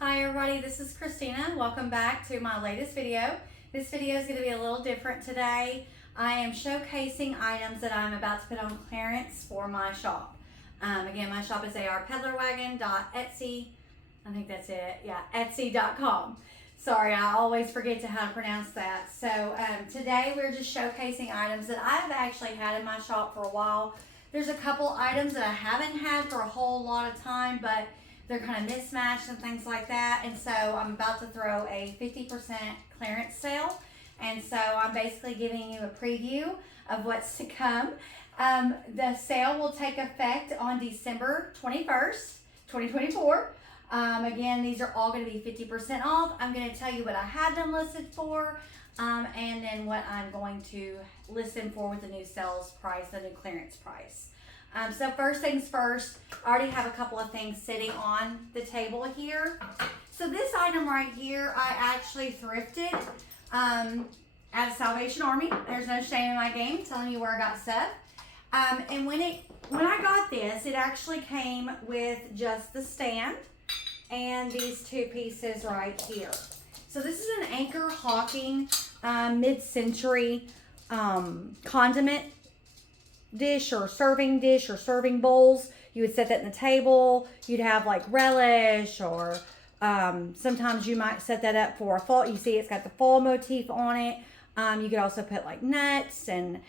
Hi everybody, this is Christina. Welcome back to my latest video. This video is going to be a little different today. I am showcasing items that I'm about to put on clearance for my shop. Again, my shop is peddlerwagon.etsy. I think that's it. Yeah, etsy.com. Sorry, I always forget how to pronounce that. So today we're just showcasing items that I've actually had in my shop for a while. There's a couple items that I haven't had for a whole lot of time, but they're kind of mismatched and things like that. And so I'm about to throw a 50% clearance sale. And so I'm basically giving you a preview of what's to come. The sale will take effect on December 21st, 2024. Again, these are all going to be 50% off. I'm going to tell you what I had them listed for, and then what I'm going to list them for with the new sales price, the new clearance price. So first things first, I already have a couple of things sitting on the table here. So this item right here, I actually thrifted at Salvation Army. There's no shame in my game telling you where I got stuff. And when I got this, it actually came with just the stand and these two pieces right here. So this is an Anchor Hawking mid-century condiment dish or serving bowls. You would set that in the table. You'd have like relish, or sometimes you might set that up for a fall. You see it's got the fall motif on it. You could also put like nuts and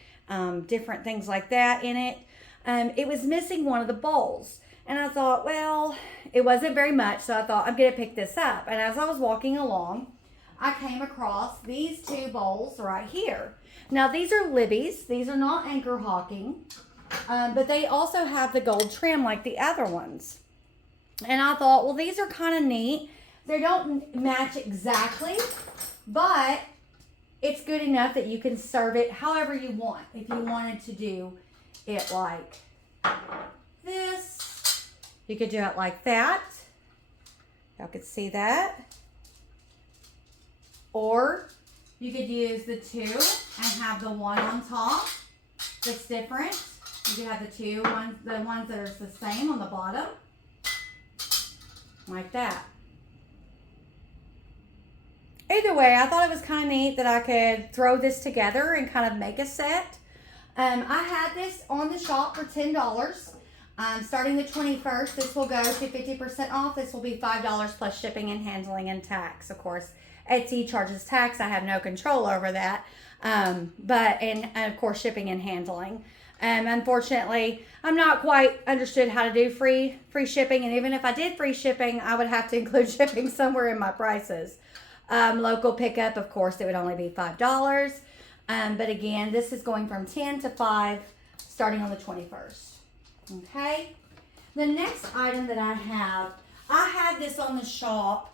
different things like that in it. It was missing one of the bowls, and I thought, well, it wasn't very much, so I thought I'm gonna pick this up. And as I was walking along, I came across these two bowls right here. Now these are Libby's. These are not Anchor Hawking, but they also have the gold trim like the other ones. And I thought, well, these are kind of neat. They don't match exactly, but it's good enough that you can serve it however you want. If you wanted to do it like this, you could do it like that. Y'all could see that. Or you could use the two and have the one on top that's different. You could have the ones that are the same on the bottom, like that. Either way, I thought it was kind of neat that I could throw this together and kind of make a set. I had this on the shop for $10. Starting the 21st, this will go to 50% off. This will be $5 plus shipping and handling and tax, of course. Etsy charges tax. I have no control over that. And of course, shipping and handling. Unfortunately, I'm not quite understood how to do free shipping. And even if I did free shipping, I would have to include shipping somewhere in my prices. Local pickup, of course, it would only be $5. But again, this is going from 10 to 5, starting on the 21st. Okay. The next item that I had this on the shop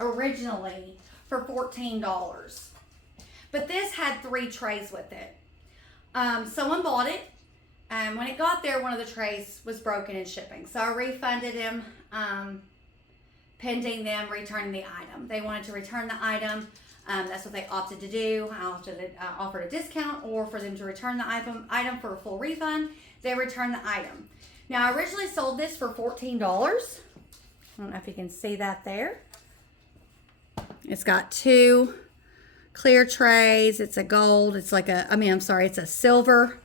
originally for $14, but this had 3 trays with it. Someone bought it, and when it got there, one of the trays was broken in shipping, so I refunded him, pending them returning the item. They wanted to return the item. That's what they opted to do. I offered a discount, or for them to return the item for a full refund. They returned the item. Now, I originally sold this for $14. I don't know if you can see that there. It's got 2 clear trays. It's a gold. It's like it's a silver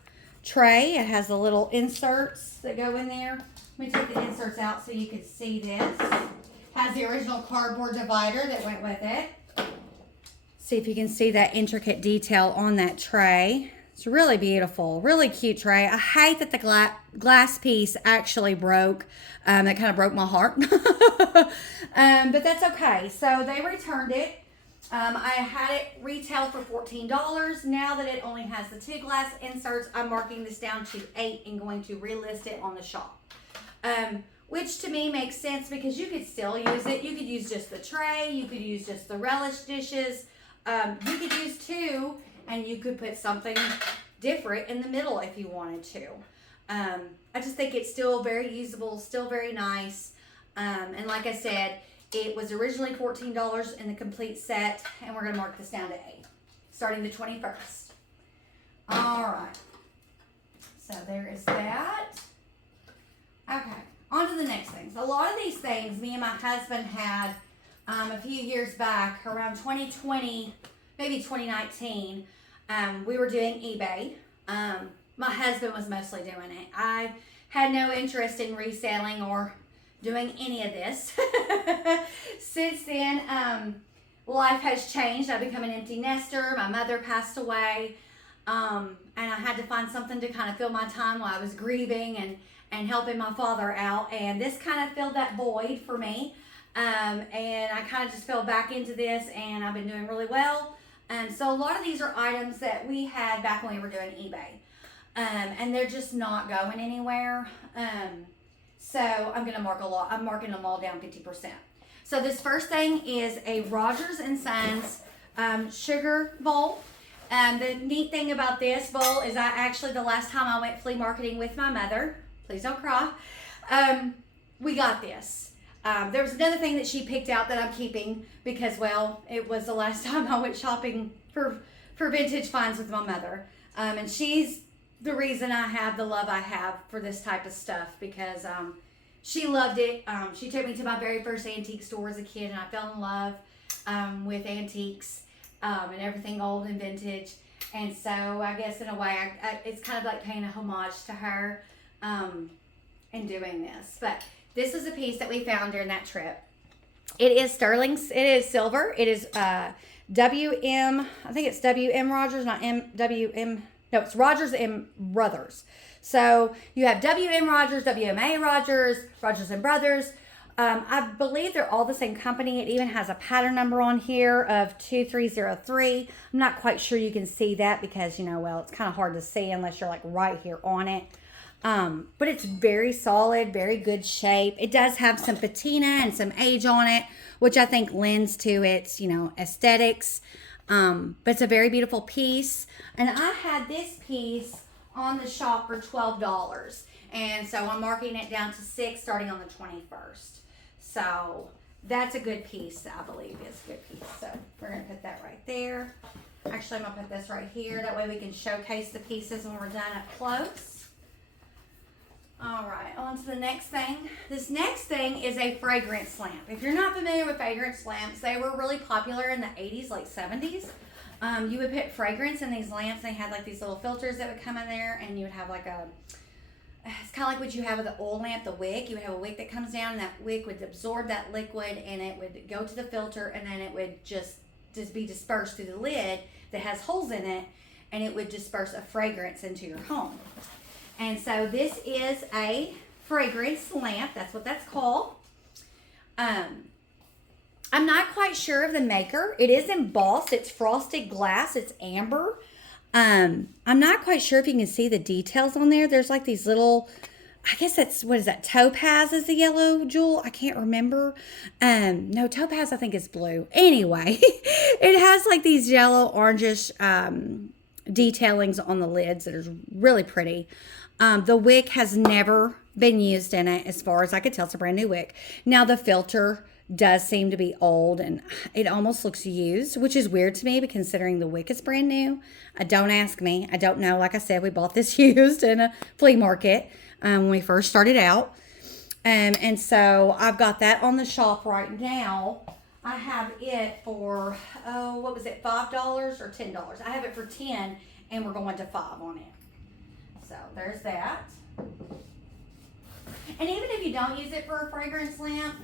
tray. It has the little inserts that go in there. Let me take the inserts out so you can see this. Has the original cardboard divider that went with it. See if you can see that intricate detail on that tray. It's really beautiful, really cute tray. I hate that the glass piece actually broke. That kind of broke my heart. But that's okay. So they returned it. I had it retail for $14. Now that it only has the 2 glass inserts, I'm marking this down to 8 and going to relist it on the shop. Which to me makes sense because you could still use it. You could use just the tray. You could use just the relish dishes. You could use 2, and you could put something different in the middle if you wanted to. I just think it's still very usable, still very nice. And like I said, it was originally $14 in the complete set, and we're going to mark this down to 8, starting the 21st. All right. So there is that. Okay. on to the next things. A lot of these things me and my husband had a few years back, around 2020, maybe 2019. We were doing eBay. My husband was mostly doing it. I had no interest in reselling or doing any of this. Since then, life has changed. I've become an empty nester. My mother passed away. And I had to find something to kind of fill my time while I was grieving and helping my father out. And this kind of filled that void for me. And I kind of just fell back into this, and I've been doing really well. So a lot of these are items that we had back when we were doing eBay. And they're just not going anywhere. So I'm going to mark a lot. I'm marking them all down 50%. So this first thing is a Rogers & Sons sugar bowl. The neat thing about this bowl is the last time I went flea marketing with my mother, please don't cry, we got this. There was another thing that she picked out that I'm keeping because, well, it was the last time I went shopping for vintage finds with my mother. And she's the reason I have the love I have for this type of stuff, because she loved it. She took me to my very first antique store as a kid, and I fell in love with antiques and everything old and vintage. And so I guess in a way, it's kind of like paying a homage to her in doing this. But this is a piece that we found during that trip. It is sterling. It is silver. It is WM. I think it's WM Rogers, not WM. No, it's Rogers and Brothers. So you have WM Rogers, WMA Rogers, Rogers and Brothers. I believe they're all the same company. It even has a pattern number on here of 2303. I'm not quite sure you can see that because, well, it's kind of hard to see unless you're like right here on it. But it's very solid, very good shape. It does have some patina and some age on it, which I think lends to its, aesthetics. But it's a very beautiful piece. And I had this piece on the shop for $12. And so I'm marking it down to $6 starting on the 21st. So that's a good piece, I believe is a good piece. So we're going to put that right there. Actually, I'm going to put this right here. That way we can showcase the pieces when we're done up close. All right, on to the next thing. This next thing is a fragrance lamp. If you're not familiar with fragrance lamps, they were really popular in the 80s, like 70s. You would put fragrance in these lamps. They had like these little filters that would come in there, and you would have like it's kind of like what you have with the oil lamp, the wick. You would have a wick that comes down, and that wick would absorb that liquid, and it would go to the filter, and then it would just be dispersed through the lid that has holes in it, and it would disperse a fragrance into your home. And so this is a fragrance lamp. That's what that's called. I'm not quite sure of the maker. It is embossed. It's frosted glass. It's amber. I'm not quite sure if you can see the details on there. There's like these little, I guess that's, what is that? Topaz is the yellow jewel. I can't remember. No, topaz I think is blue. Anyway, it has like these yellow orangish detailings on the lids that are really pretty. The wick has never been used in it as far as I could tell. It's a brand new wick. Now the filter does seem to be old, and it almost looks used, which is weird to me, but considering the wick is brand new. Don't ask me. I don't know. Like I said, we bought this used in a flea market when we first started out. And so I've got that on the shop right now. I have it for, what was it, $5 or $10? I have it for $10, and we're going to $5 on it. So there's that. And even if you don't use it for a fragrance lamp,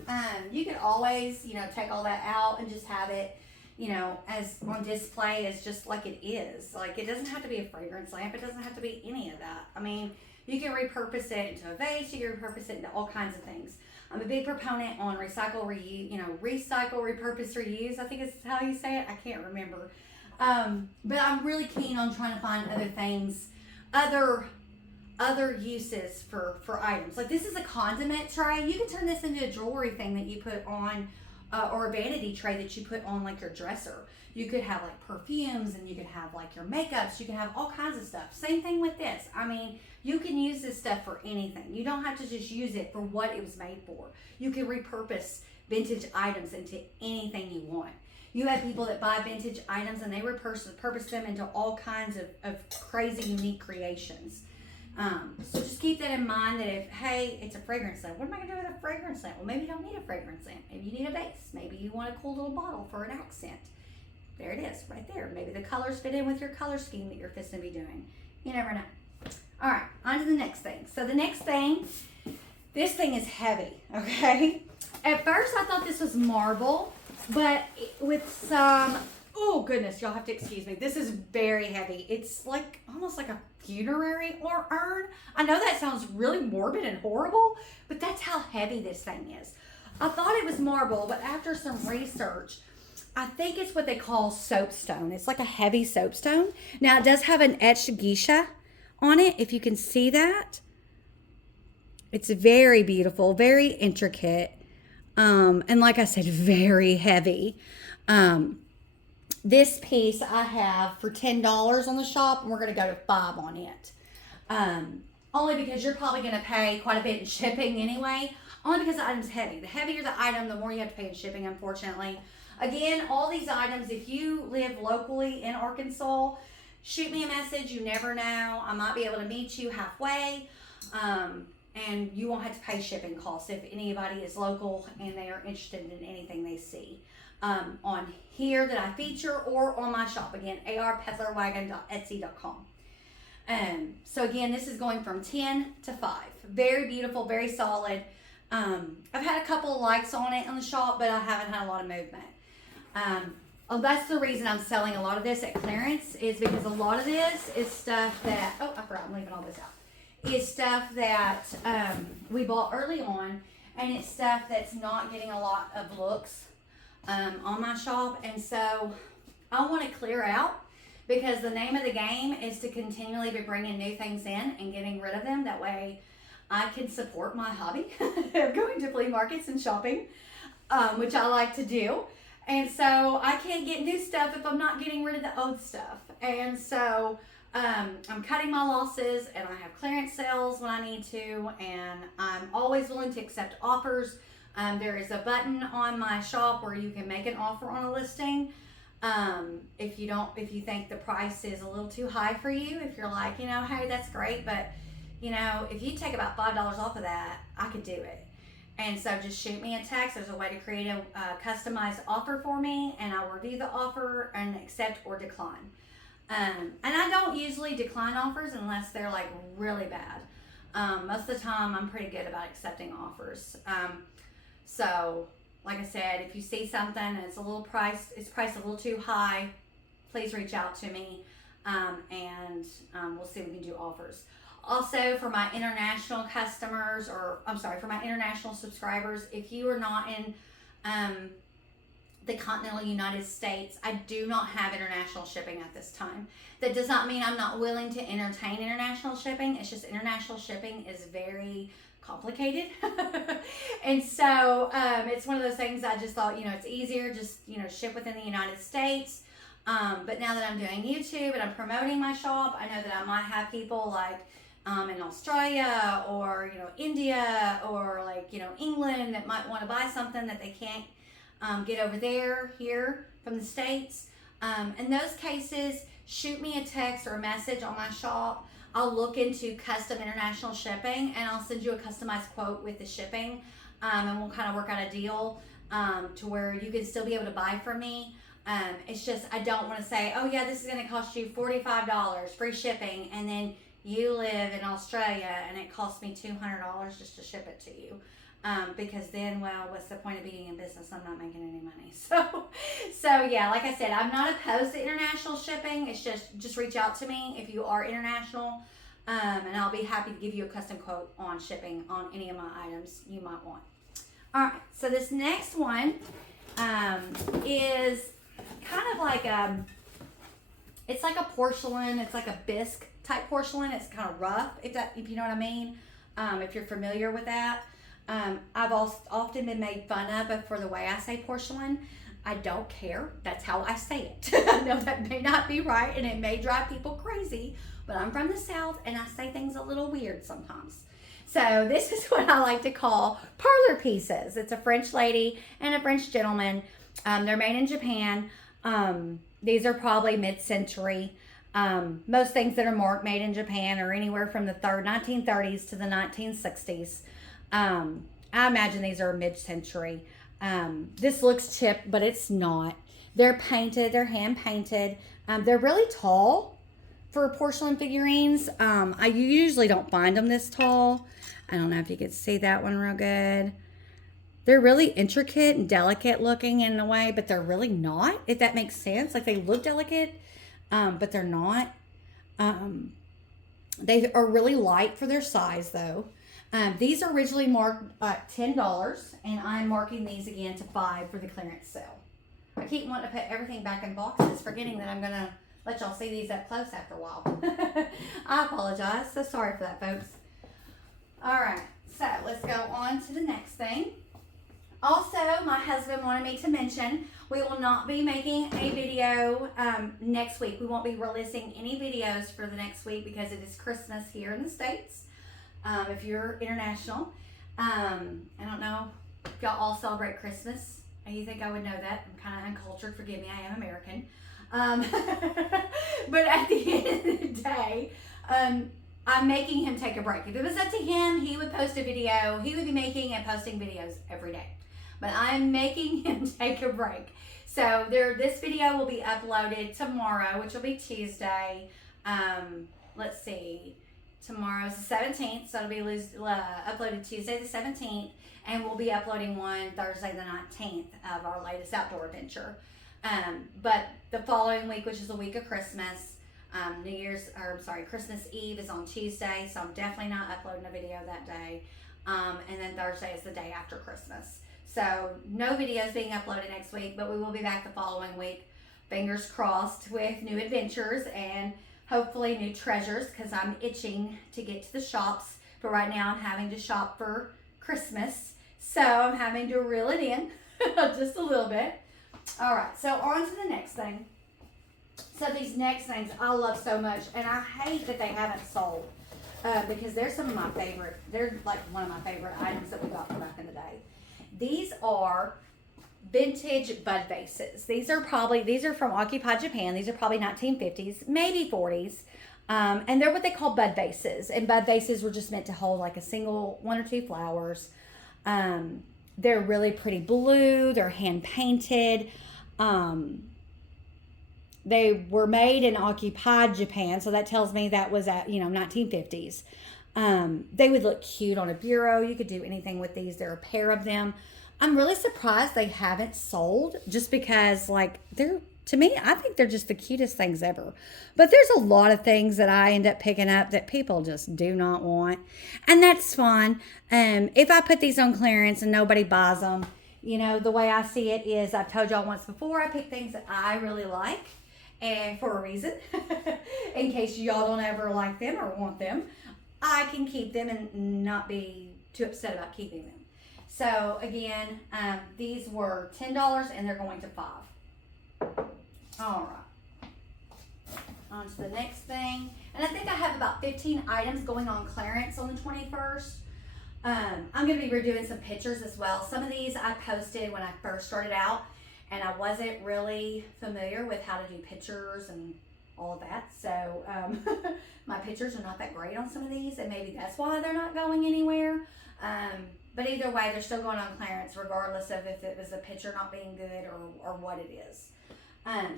you could always, take all that out and just have it, as on display as just like it is. Like, it doesn't have to be a fragrance lamp. It doesn't have to be any of that. I mean, you can repurpose it into a vase. You can repurpose it into all kinds of things. I'm a big proponent on recycle, repurpose, reuse. I think is how you say it. I can't remember. But I'm really keen on trying to find other things, other uses for items. Like, this is a condiment tray. You can turn this into a jewelry thing that you put on, or a vanity tray that you put on like your dresser. You could have like perfumes, and you could have like your makeups. You can have all kinds of stuff. Same thing with this. I mean, you can use this stuff for anything. You don't have to just use it for what it was made for. You can repurpose vintage items into anything you want. You have people that buy vintage items and they repurpose them into all kinds of crazy, unique creations. So just keep that in mind that if, hey, it's a fragrance lamp. What am I going to do with a fragrance lamp? Well, maybe you don't need a fragrance lamp. Maybe you need a base. Maybe you want a cool little bottle for an accent. There it is, right there. Maybe the colors fit in with your color scheme that you're fixing to be doing. You never know. All right, on to the next thing. So the next thing, this thing is heavy, okay? At first, I thought this was marble, but with some, oh goodness, y'all have to excuse me. This is very heavy. It's like almost like a funerary or urn. I know that sounds really morbid and horrible, but that's how heavy this thing is. I thought it was marble, but after some research, I think it's what they call soapstone. It's like a heavy soapstone. Now, it does have an etched geisha on it, if you can see that. It's very beautiful, very intricate, and like I said, very heavy. This piece I have for $10 on the shop, and we're going to go to $5 on it. Only because you're probably going to pay quite a bit in shipping anyway, only because the item's heavy. The heavier the item, the more you have to pay in shipping, unfortunately. Again, all these items, if you live locally in Arkansas, shoot me a message. You never know. I might be able to meet you halfway, and you won't have to pay shipping costs if anybody is local and they are interested in anything they see on here that I feature or on my shop. Again, arpeddlerwagon.etsy.com. So again, this is going from 10 to 5. Very beautiful, very solid. I've had a couple of likes on it on the shop, but I haven't had a lot of movement. That's the reason I'm selling a lot of this at clearance, is because a lot of this is stuff that, oh, I forgot, I'm leaving all this out, is stuff that we bought early on, and it's stuff that's not getting a lot of looks on my shop, and so I want to clear out, because the name of the game is to continually be bringing new things in and getting rid of them. That way I can support my hobby of going to flea markets and shopping, which I like to do. And so I can't get new stuff if I'm not getting rid of the old stuff. And so I'm cutting my losses, and I have clearance sales when I need to, and I'm always willing to accept offers. There is a button on my shop where you can make an offer on a listing. If you think the price is a little too high for you, if you're like, hey, that's great, but if you take about $5 off of that, I could do it. And so just shoot me a text. There's a way to create a customized offer for me, and I'll review the offer and accept or decline. And I don't usually decline offers unless they're like really bad. Most of the time I'm pretty good about accepting offers. So like I said, if you see something and it's priced a little too high, please reach out to me, and we'll see if we can do offers. Also, for my international customers, for my international subscribers, if you are not in the continental United States, I do not have international shipping at this time. That does not mean I'm not willing to entertain international shipping. It's just international shipping is very complicated. And so it's one of those things I just thought, it's easier just, ship within the United States. But now that I'm doing YouTube and I'm promoting my shop, I know that I might have people like in Australia or India or England that might want to buy something that they can't get over here from the States. In those cases, shoot me a text or a message on my shop. I'll look into custom international shipping, and I'll send you a customized quote with the shipping, and we'll kind of work out a deal to where you can still be able to buy from me. It's just I don't want to say, oh yeah, this is going to cost you $45 free shipping, and then you live in Australia and it costs me $200 just to ship it to you. Because then, well, what's the point of being in business? I'm not making any money. So yeah, like I said, I'm not opposed to international shipping. It's just reach out to me if you are international, and I'll be happy to give you a custom quote on shipping on any of my items you might want. All right, so this next one is kind of like it's like a porcelain. It's like a bisque type porcelain. It's kind of rough, if you know what I mean. If you're familiar with that. I've often been made fun of for the way I say porcelain. I don't care. That's how I say it. I know that may not be right, and it may drive people crazy, but I'm from the South, and I say things a little weird sometimes. So this is what I like to call parlor pieces. It's a French lady and a French gentleman. They're made in Japan. These are probably mid-century. Most things that are marked made in Japan are anywhere from the 1930s to the 1960s. I imagine these are mid-century. This looks chipped, but it's not. They're painted. They're hand painted. They're really tall for porcelain figurines. I usually don't find them this tall. I don't know if you can see that one real good. They're really intricate and delicate looking in a way, but they're really not, if that makes sense. Like, they look delicate, but they're not. They are really light for their size, though. These are originally marked $10, and I'm marking these again to $5 for the clearance sale. I keep wanting to put everything back in boxes, forgetting that I'm going to let y'all see these up close after a while. I apologize. So sorry for that, folks. All right, so let's go on to the next thing. Also, my husband wanted me to mention we will not be making a video next week. We won't be releasing any videos for the next week because it is Christmas here in the States. If you're international, I don't know if y'all all celebrate Christmas. You think I would know that? I'm kind of uncultured. Forgive me, I am American. But at the end of the day, I'm making him take a break. If it was up to him, he would post a video. He would be making and posting videos every day. But I'm making him take a break. So this video will be uploaded tomorrow, which will be Tuesday. Let's see. Tomorrow's the 17th, so it'll be uploaded Tuesday the 17th. And we'll be uploading one Thursday the 19th of our latest outdoor adventure. But the following week, which is the week of Christmas, Christmas Eve is on Tuesday, so I'm definitely not uploading a video that day. And then Thursday is the day after Christmas. So no videos being uploaded next week, but we will be back the following week, fingers crossed, with new adventures and hopefully new treasures, because I'm itching to get to the shops. But right now I'm having to shop for Christmas, so I'm having to reel it in just a little bit. All right, so on to the next thing. So these next things I love so much, and I hate that they haven't sold because they're some of my favorite. They're like one of my favorite items that we got from back in the day. These are vintage bud vases. These are from occupied Japan. These are probably 1950s, maybe 40s. And they're what they call bud vases. And bud vases were just meant to hold like a single one or two flowers. They're really pretty blue. They're hand painted. They were made in occupied Japan, so that tells me that was at 1950s. They would look cute on a bureau. You could do anything with these. There are a pair of them. I'm really surprised they haven't sold, just because to me, I think they're just the cutest things ever. But there's a lot of things that I end up picking up that people just do not want. And that's fine. If I put these on clearance and nobody buys them, the way I see it is, I've told y'all once before, I pick things that I really like, and for a reason, in case y'all don't ever like them or want them, I can keep them and not be too upset about keeping them. So again, these were $10 and they're going to $5. All right, on to the next thing. And I think I have about 15 items going on clearance on the 21st. I'm going to be redoing some pictures as well. Some of these I posted when I first started out, and I wasn't really familiar with how to do pictures and all of that. So my pictures are not that great on some of these, and maybe that's why they're not going anywhere. But either way, they're still going on clearance, regardless of if it was a picture not being good or what it is.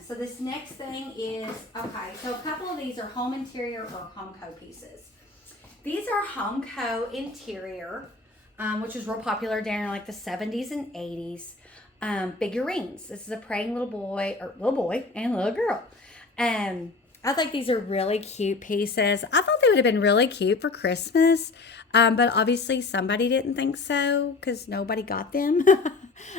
So this next thing is, okay, so a couple of these are home interior or Homeco pieces. These are Homeco interior, which was real popular during like the 70s and 80s. Figurines. This is a praying little boy and little girl. I think these are really cute pieces. I thought they would have been really cute for Christmas, but obviously somebody didn't think so because nobody got them.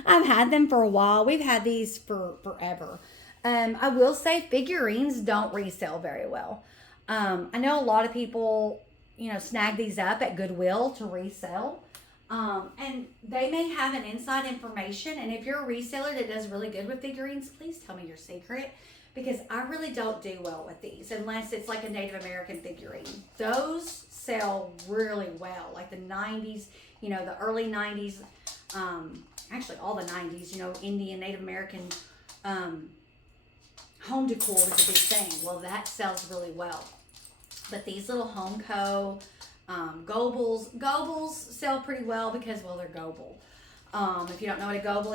I've had them for a while. We've had these for forever. I will say figurines don't resell very well. I know a lot of people, snag these up at Goodwill to resell. And they may have an inside information, and if you're a reseller that does really good with figurines, please tell me your secret, because I really don't do well with these unless it's like a Native American figurine. Those sell really well, like the 90s, the early 90s, actually all the 90s, Indian, Native American home decor was a big thing. Well, that sells really well. But these little Homeco Gobles sell pretty well because, well, they're Goble. If you don't know what a Goble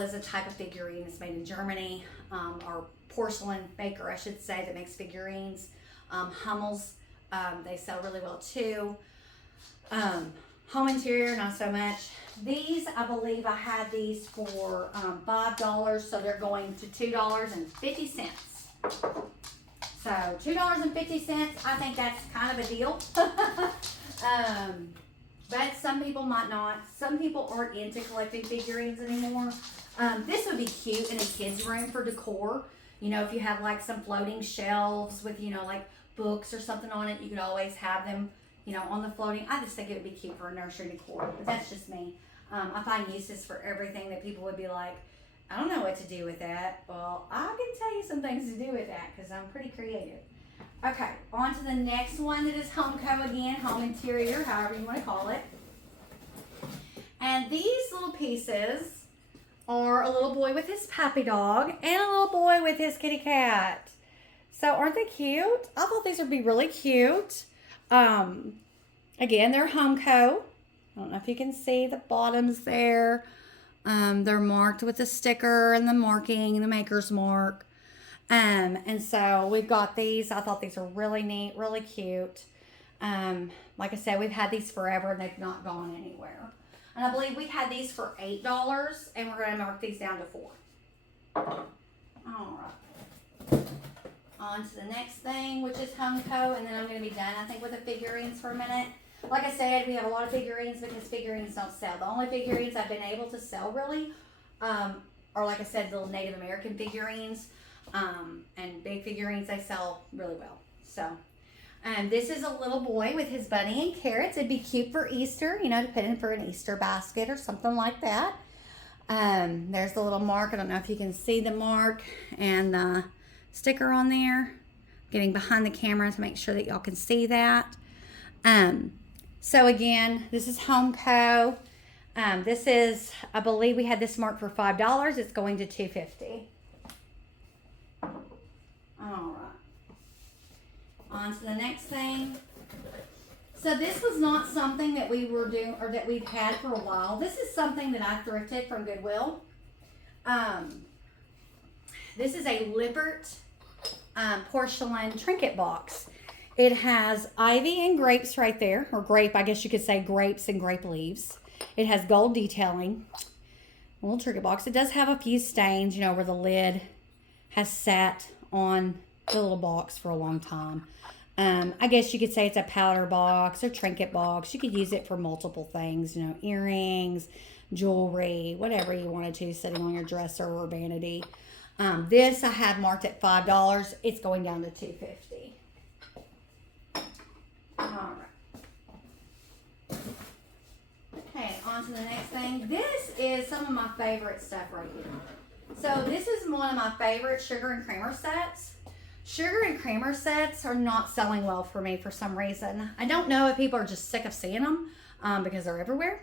is a type of figurine. It's made in Germany, or porcelain maker, I should say, that makes figurines. Hummels, they sell really well too. Home interior, not so much. These, I believe I had these for $5, so they're going to $2.50. So $2.50, I think that's kind of a deal. But some people might not. Some people aren't into collecting figurines anymore. This would be cute in a kid's room for decor. You know, if you have like some floating shelves with, you know, like books or something on it, you could always have them, you know, on the floating. I just think it would be cute for a nursery decor, but that's just me. I find uses for everything that people would be like, I don't know what to do with that. Well, I can tell you some things to do with that because I'm pretty creative. Okay, on to the next one that is Homeco again, home interior, however you want to call it. And these little pieces are a little boy with his puppy dog and a little boy with his kitty cat. So aren't they cute? I thought these would be really cute. Again, they're Homeco. I don't know if you can see the bottoms there. They're marked with a sticker and the marking, the maker's mark. And so we've got these. I thought these were really neat, really cute. Like I said, we've had these forever and they've not gone anywhere. And I believe we had these for $8 and we're going to mark these down to $4. All right. On to the next thing, which is Homeco, and then I'm going to be done, I think, with the figurines for a minute. Like I said, we have a lot of figurines because figurines don't sell. The only figurines I've been able to sell really are, like I said, little Native American figurines. And big figurines, they sell really well. So, this is a little boy with his bunny and carrots. It'd be cute for Easter, you know, to put in for an Easter basket or something like that. There's the little mark. I don't know if you can see the mark and the sticker on there. Getting behind the camera to make sure that y'all can see that. So again, this is Homeco. This is, I believe we had this marked for $5. It's going to $2.50. All right. On to the next thing. So this was not something that we were doing or that we've had for a while. This is something that I thrifted from Goodwill. This is a Lippert porcelain trinket box. It has ivy and grapes right there, or grape, I guess you could say grapes and grape leaves. It has gold detailing. A little trinket box. It does have a few stains, you know, where the lid has sat on the little box for a long time. I guess you could say it's a powder box or trinket box. You could use it for multiple things, you know, earrings, jewelry, whatever you wanted to, sitting on your dresser or vanity. This I had marked at $5. It's going down to $2.50. All right. Okay, on to the next thing. This is some of my favorite stuff right here. So this is one of my favorite sugar and creamer sets. Sugar and creamer sets are not selling well for me for some reason. I don't know if people are just sick of seeing them because they're everywhere.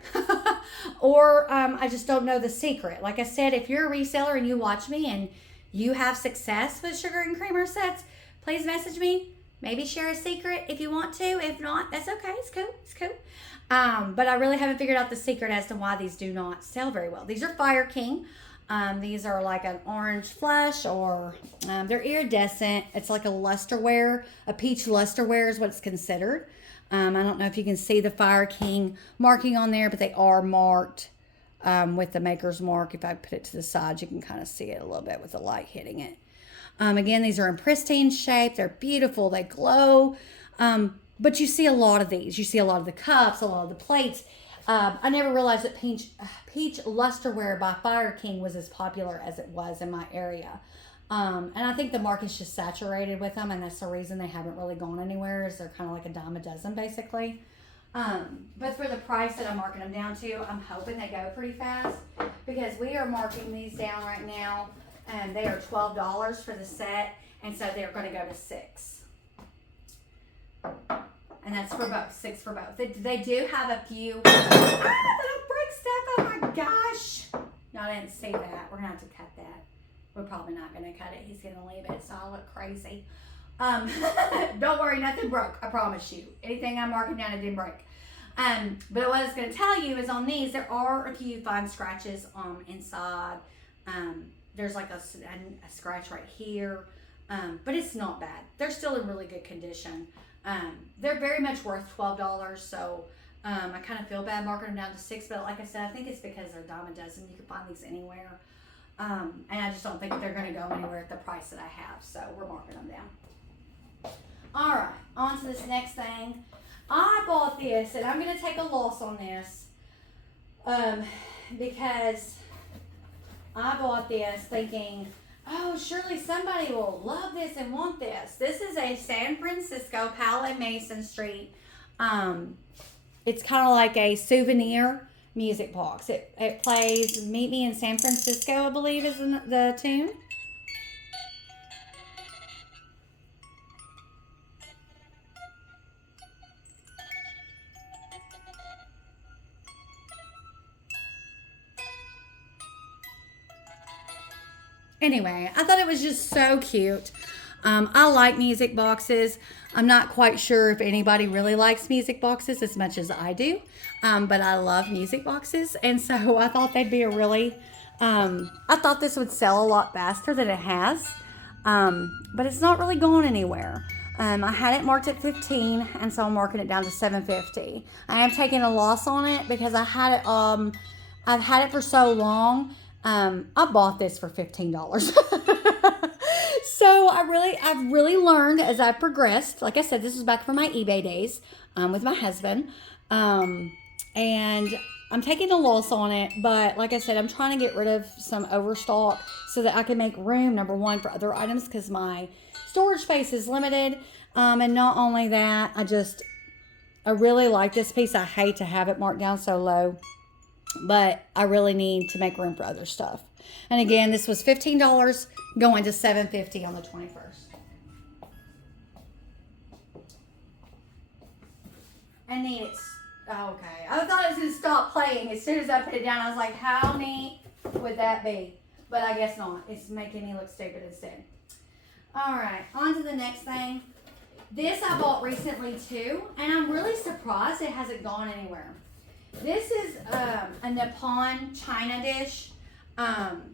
Or I just don't know the secret. Like I said, if you're a reseller and you watch me and you have success with sugar and creamer sets, please message me. Maybe share a secret if you want to. If not, that's okay. It's cool. It's cool. But I really haven't figured out the secret as to why these do not sell very well. These are Fire King. These are like an orange flush, or they're iridescent. It's like a lusterware. A peach lusterware is what it's considered. I don't know if you can see the Fire King marking on there, but they are marked with the maker's mark. If I put it to the side, you can kind of see it a little bit with the light hitting it. Again, these are in pristine shape. They're beautiful. They glow. But you see a lot of these. You see a lot of the cups, a lot of the plates. I never realized that peach lusterware by Fire King was as popular as it was in my area. And I think the market's just saturated with them, and that's the reason they haven't really gone anywhere, is they're kind of like a dime a dozen, basically. But for the price that I'm marking them down to, I'm hoping they go pretty fast, because we are marking these down right now, and they are $12 for the set, and so they're going to go to $6. And that's for both, $6 for both. They do have a few. Don't break stuff. Oh my gosh. No, I didn't see that. We're going to have to cut that. we're probably not going to cut it. He's going to leave it, so I'll look crazy. Don't worry, nothing broke. I promise you. Anything I'm marking down, it didn't break. But what I was going to tell you is on these, there are a few fine scratches inside. There's like a scratch right here, but it's not bad. They're still in really good condition. They're very much worth $12, so I kind of feel bad marking them down to $6, but like I said, I think it's because they're a dime a dozen. You can find these anywhere, and I just don't think they're going to go anywhere at the price that I have, so we're marking them down. All right, on to this next thing. I bought this, and I'm going to take a loss on this because I bought this thinking, oh, surely somebody will love this and want this. This is a San Francisco Powell & Mason Street. It's kind of like a souvenir music box. It plays Meet Me in San Francisco, I believe is the tune. Anyway, I thought it was just so cute. I like music boxes. I'm not quite sure if anybody really likes music boxes as much as I do, but I love music boxes, and so I thought they'd be a really, I thought this would sell a lot faster than it has, but it's not really going anywhere. I had it marked at $15, and so I'm marking it down to $7.50. I am taking a loss on it because I had it, I've had it for so long. I bought this for $15. So I've really learned as I've progressed. Like I said, this is back from my eBay days, with my husband. And I'm taking a loss on it, but like I said, I'm trying to get rid of some overstock so that I can make room, number one, for other items because my storage space is limited. And not only that, I really like this piece. I hate to have it marked down so low, but I really need to make room for other stuff. And again, this was $15 going to $7.50 on the 21st. And then okay. I thought it was going to stop playing as soon as I put it down. I was like, how neat would that be? But I guess not. It's making me look stupid instead. All right, on to the next thing. This I bought recently too, and I'm really surprised it hasn't gone anywhere. This is a Nippon china dish.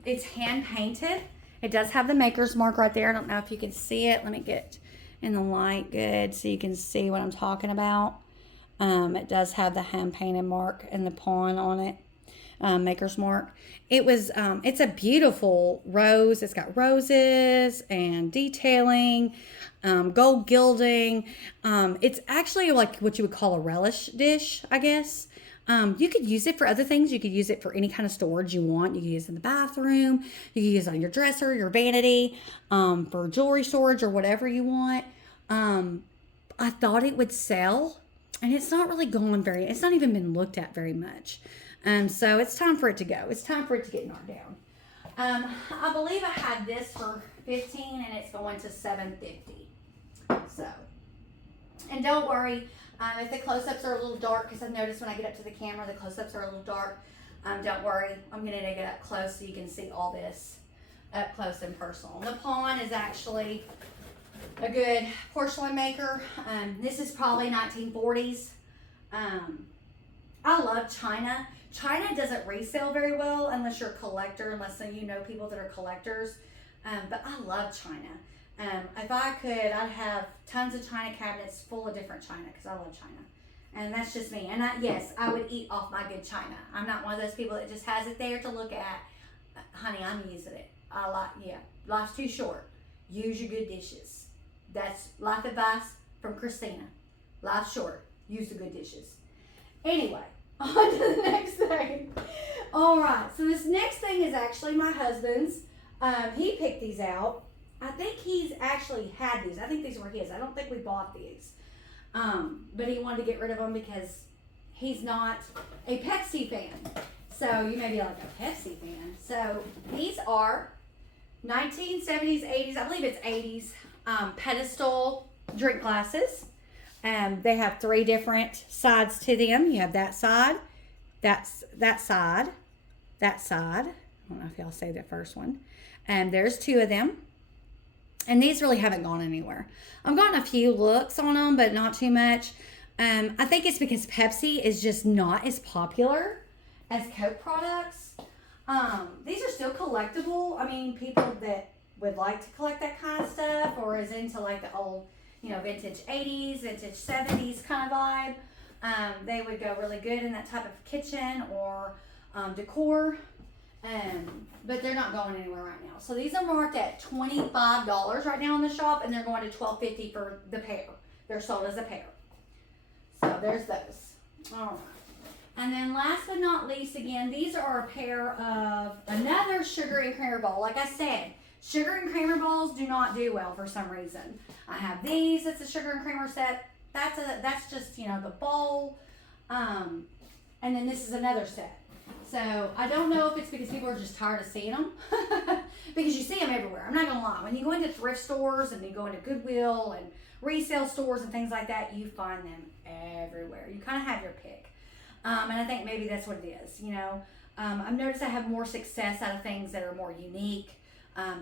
It's hand painted. It does have the maker's mark right there. I don't know if you can see it. Let me get in the light good so you can see what I'm talking about. It does have the hand painted mark and the pawn on it. Maker's mark. It's a beautiful rose. It's got roses and detailing, gold gilding. It's actually like what you would call a relish dish, I guess. You could use it for other things. You could use it for any kind of storage you want. You could use it in the bathroom. You could use it on your dresser, your vanity, for jewelry storage or whatever you want. I thought it would sell, and it's not really going it's not even been looked at very much. So it's time for it to go. It's time for it to get knocked down. I believe I had this for $15 and it's going to $7.50. So, and don't worry, if the close-ups are a little dark, because I've noticed when I get up to the camera, the close-ups are a little dark. Don't worry, I'm going to get up close so you can see all this up close and personal. The pawn is actually a good porcelain maker. This is probably 1940s. I love china. China doesn't resell very well unless you're a collector, unless you know people that are collectors. But I love china. If I could, I'd have tons of china cabinets full of different china because I love china. And that's just me. And yes, I would eat off my good china. I'm not one of those people that just has it there to look at. Honey, I'm using it. Life's too short. Use your good dishes. That's life advice from Kristina. Life's short. Use the good dishes. Anyway, on to the next thing. All right, so this next thing is actually my husband's. He picked these out. I think he's actually had these. I think these were his. I don't think we bought these. But he wanted to get rid of them because he's not a Pepsi fan. So you may be like, a Pepsi fan. So these are 1970s, 80s, I believe it's 80s, pedestal drink glasses. They have 3 different sides to them. You have that side, that side, don't know if y'all say the first one. And there's 2 of them. And these really haven't gone anywhere. I've gotten a few looks on them, but not too much. I think it's because Pepsi is just not as popular as Coke products. These are still collectible. I mean, people that would like to collect that kind of stuff or is into like the old, vintage 80s, vintage 70s kind of vibe, they would go really good in that type of kitchen or decor. But they're not going anywhere right now. So these are marked at $25 right now in the shop, and they're going to $12.50 for the pair. They're sold as a pair. So there's those. All right. And then last but not least, again, these are a pair of another sugar and creamer bowl. Like I said, sugar and creamer bowls do not do well for some reason. I have these. It's a sugar and creamer set. That's just, the bowl. And then this is another set. So I don't know if it's because people are just tired of seeing them. Because you see them everywhere. I'm not going to lie. When you go into thrift stores and you go into Goodwill and resale stores and things like that, you find them everywhere. You kind of have your pick. And I think maybe that's what it is, I've noticed I have more success out of things that are more unique,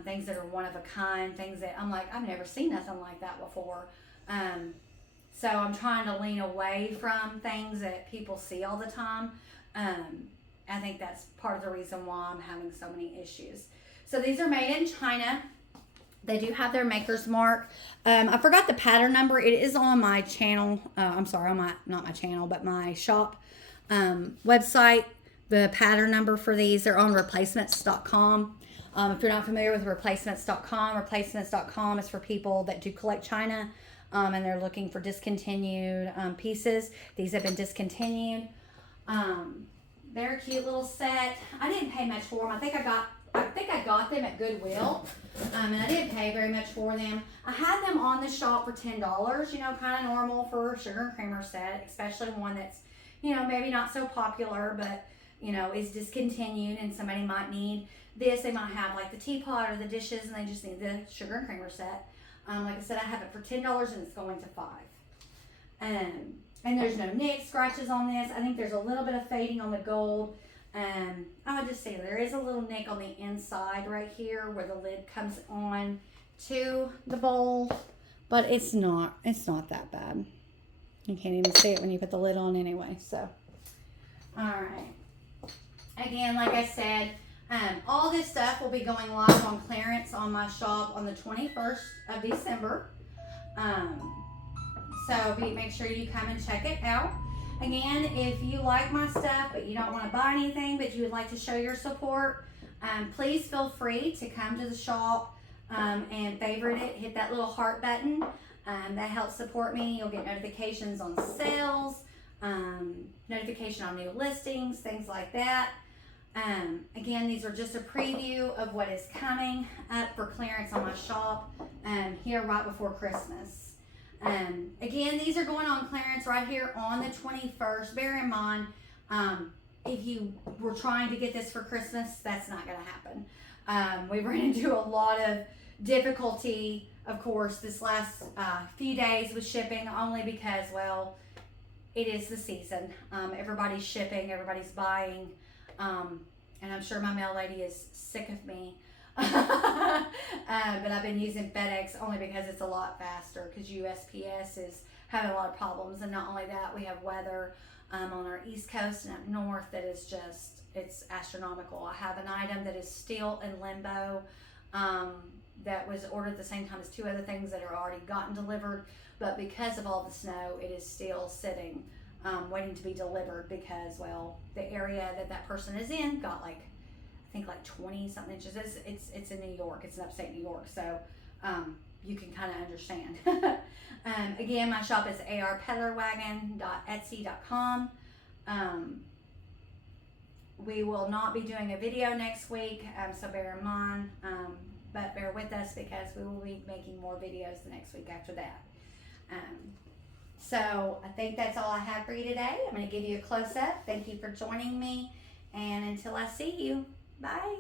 things that are one of a kind, things that I'm like, I've never seen nothing like that before. So I'm trying to lean away from things that people see all the time. I think that's part of the reason why I'm having so many issues. So these are made in China. They do have their maker's mark. I forgot the pattern number. It is on my channel. I'm sorry, not my channel, but my shop website. The pattern number for these, they're on replacements.com. If you're not familiar with replacements.com is for people that do collect China, and they're looking for discontinued pieces. These have been discontinued. They're a cute little set. I didn't pay much for them. I think I got them at Goodwill, and I didn't pay very much for them. I had them on the shop for $10, kind of normal for a sugar and creamer set, especially one that's, maybe not so popular, but, is discontinued and somebody might need this. They might have like the teapot or the dishes and they just need the sugar and creamer set. Like I said, I have it for $10 and it's going to $5. And there's no nicks, scratches on this. I think there's a little bit of fading on the gold. I would just say there is a little nick on the inside right here where the lid comes on to the bowl, but it's not that bad. You can't even see it when you put the lid on anyway. So, all right. Again, like I said, all this stuff will be going live on clearance on my shop on the 21st of December. So make sure you come and check it out. Again, if you like my stuff, but you don't want to buy anything, but you would like to show your support, please feel free to come to the shop and favorite it. Hit that little heart button. That helps support me. You'll get notifications on sales, notification on new listings, things like that. Again, these are just a preview of what is coming up for clearance on my shop here right before Christmas. Again, these are going on clearance right here on the 21st. Bear in mind, if you were trying to get this for Christmas, that's not going to happen. We ran into a lot of difficulty, of course, this last few days with shipping, only because, well, it is the season. Everybody's shipping, everybody's buying, and I'm sure my mail lady is sick of me. But I've been using FedEx only because it's a lot faster, because USPS is having a lot of problems. And not only that, we have weather on our East Coast and up north that is just, it's astronomical. I have an item that is still in limbo that was ordered at the same time as 2 other things that are already gotten delivered, but because of all the snow, it is still sitting waiting to be delivered, because, well, the area that person is in got like 20 something inches. It's in New York. It's in upstate New York. So you can kind of understand. Again, my shop is peddlerwagon.etsy.com. We will not be doing a video next week, so bear in mind, but bear with us because we will be making more videos the next week after that. So I think that's all I have for you today. I'm going to give you a close-up. Thank you for joining me, and until I see you, bye.